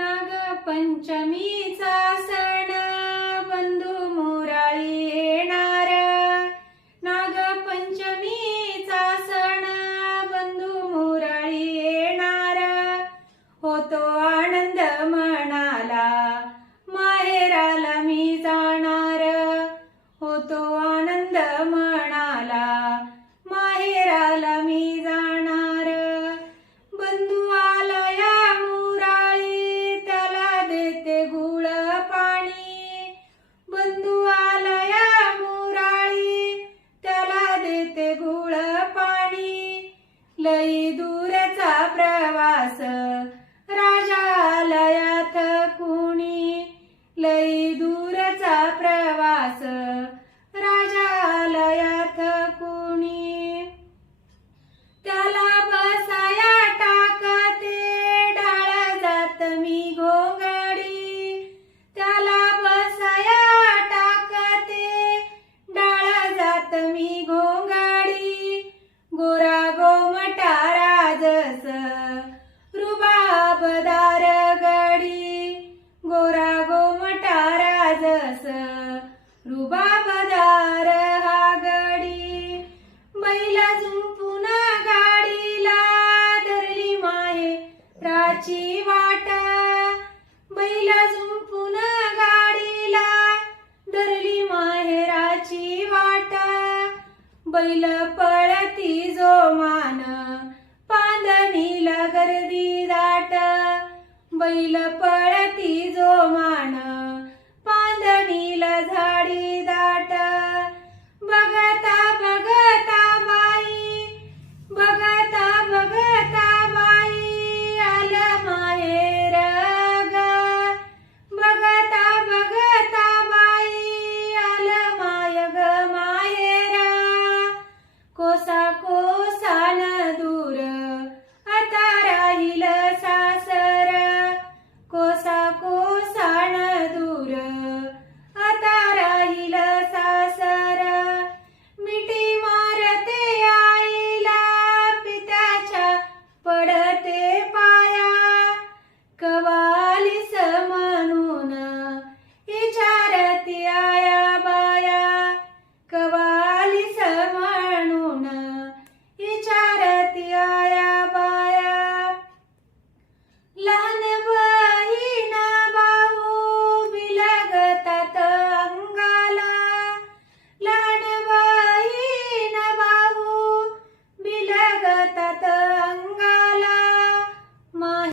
नागपंचमीचा सण बंधू मुराळी येणार। नागपंचमीचा सण बंधू मुराळी येणार। होतो आनंद मनाला माहेराला मी जाणार। होतो आनंद मनाला माहेराला मी जाणार। बंधू आलया मुराळी त्याला देते गुळ पाणी। बंधू आलया मुराळी त्याला देते गुळ पाणी। लई दूरचा प्रवास राजा आलयात कुणी। लई दूरचा प्रवास राजा आलयात कुणी। त्याला बसाया टाकते डाळ जात मी घोंगडी। त्याला बसाया टाकते डाळ जात मी घोंगडी। गोरा गोमटा राजस रुबाबदार गडी। गोरा गोमटा राजस रुबाबदार हा गडी। बैला जुंपून गाडीला धरली माहेराची वाट। बैला जुंपून गाडीला धरली माहेराची वाट। बैल पळती जोमान पांधणीला गर्दी दाट। बैल पळती जोमान